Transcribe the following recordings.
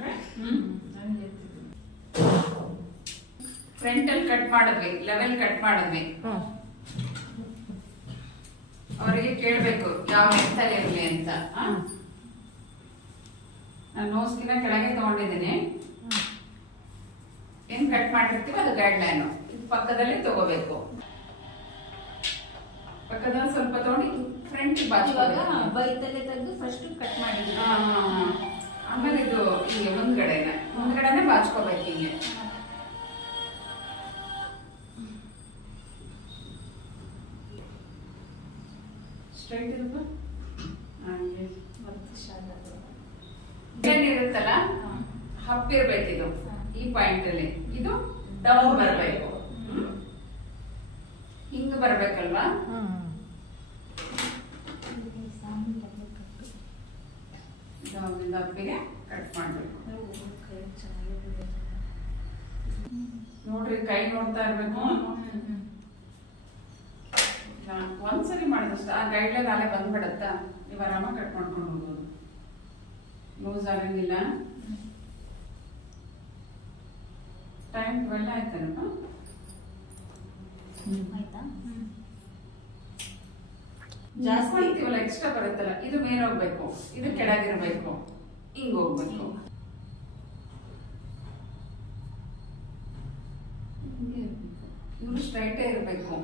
ಬಿಟ್ರೆ ಫ್ರಂಟ್ ಅಲ್ಲಿ ಕಟ್ ಮಾಡಿದ್ವಿ, ಲೆವೆಲ್ ಕಟ್ ಮಾಡಿದ್ವಿ. ಅವರಿಗೆ ಕೇಳ್ಬೇಕು ಯಾವ ಲೆಂಥಲ್ಲಿ ಇರಲಿ ಅಂತ. ನಾನು ನೋಸ್ಗಿನ ಕೆಳಗೆ ತಗೊಂಡಿದ್ದೀನಿ. ಏನ್ ಕಟ್ ಮಾಡಿರ್ತೀವಿ ಅದು ಗೈಡ್ ಲೈನ್ ಪಕ್ಕದಲ್ಲಿ ತಗೋಬೇಕು. ಪಕ್ಕದಲ್ಲಿ ಸ್ವಲ್ಪ ತಗೊಂಡು ಫ್ರಂಟ್ ಬೈತಲ್ಲೇ ತೆಗೆದು ಫಸ್ಟ್ ಕಟ್ ಮಾಡಿ, ಆಮೇಲೆ ಇದು ಹಿಂಗೆ ಮುಂದ್ಗಡೆನೆ ಬಾಚ್ಕೋಬೇಕು. ಹಿಂಗೆ ಸ್ಟ್ರೈಟ್ ಇರುತ್ತೆ. ಇರುತ್ತಲ್ಲ ಹಪ್ಪಿರ್ಬೇಕಿದು ಈ ಪಾಯಿಂಟ್ ಅಲ್ಲಿ, ಇದು ಡೌನ್ ಬರಬೇಕು. ಹಿಂಗ ಬರ್ಬೇಕಲ್ವಾ? ಡೌನಿಂದ ಅಪ್ಪಿಗೆ ಕಟ್ ಮಾಡ್ಬೇಕು. ನೋಡ್ರಿ ಕೈ ನೋಡ್ತಾ ಇರ್ಬೇಕು. ಒಂದ್ಸರಿ ಮಾಡಿದಷ್ಟು ಆ ಗೈಡ್ ಲೈನ್ ಅಲ್ಲೇ ಬಂದ್ಬಿಡತ್ತಾ, ನೀವು ಆರಾಮಾಗಿ ಕಟ್ ಮಾಡ್ಕೊಂಡು ಹೋಗ್ಬೋದು. ಲೂಸ್ ಆಗಂಗಿಲ್ಲ. ಟೈಮ್ 12 ಆಯ್ತೇನಪ್ಪ? ಜಾಸ್ತಿ ಐತಿವಲ್ಲ, ಎಕ್ಸ್ಟ್ರಾ ಬರುತ್ತಲ್ಲ, ಇದು ಮೇಲೆ ಹೋಗ್ಬೇಕು, ಇದು ಕೆಳಗಿರ್ಬೇಕು, ಹಿಂಗ್ ಹೋಗ್ಬೇಕು. ಇವ್ರು ಸ್ಟ್ರೈಟೇ ಇರ್ಬೇಕು.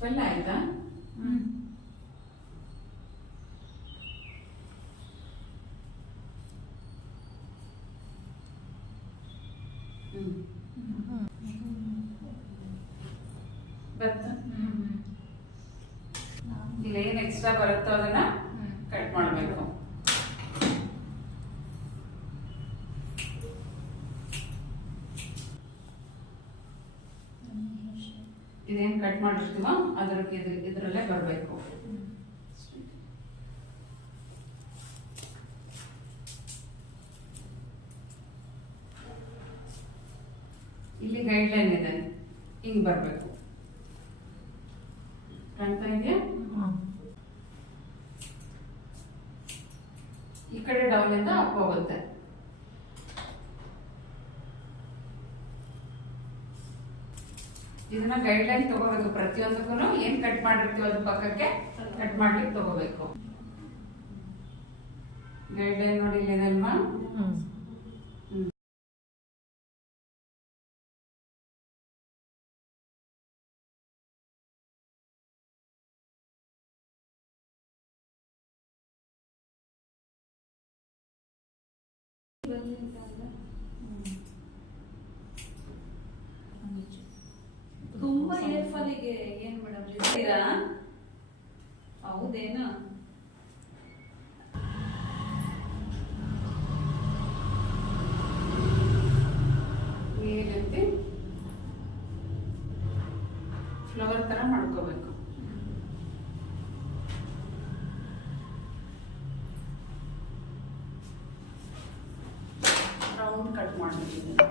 ಫುಲ್ ಆಯ್ತಾ? ಇಲ್ಲಿ ಏನ್ ಎಕ್ಸ್ಟ್ರಾ ಬರುತ್ತೋ ಅದನ್ನ ಕಟ್ ಮಾಡಬೇಕು. ಇದೇನ್ ಕಟ್ ಮಾಡಿರ್ತೀವೋ ಇದ್ರಲ್ಲೇ ಬರಬೇಕು. ಇಲ್ಲಿ ಗೈಡ್ ಲೈನ್ ಇದೆ, ಹಿಂಗ್ ಬರ್ಬೇಕು. ಕಾಣ್ತಾ ಇದೆಯಾ? ಈ ಕಡೆ ಡೌನ್ ಇಂದ ಅಪ್ ಹೋಗುತ್ತೆ. ಇದನ್ನ ಗೈಡ್ ಲೈನ್ ತಗೋಬೇಕು. ಪ್ರತಿಯೊಂದಕ್ಕೂ ಏನ್ ಕಟ್ ಮಾಡಿರ್ತೀವಿ ಅದ್ರ ಪಕ್ಕಕ್ಕೆ ಕಟ್ ಮಾಡ್ಲಿಕ್ಕೆ ತಗೋಬೇಕು. ಗೈಡ್ ಲೈನ್ ನೋಡಿ ಇಲ್ಲೇನಲ್ವಾ? ತುಂಬಾ ಏರ್ ಫಾಲಿಗೆ ಏನ್ ಮೇಡಮ್ ಇರ್ತೀರಾ? ಹೌದೇನಾ? ಏನಂತೆ ಫ್ಲವರ್ ತರ ಮಾಡ್ಕೋಬೇಕು. ರೌಂಡ್ ಕಟ್ ಮಾಡ್ಬೇಕು.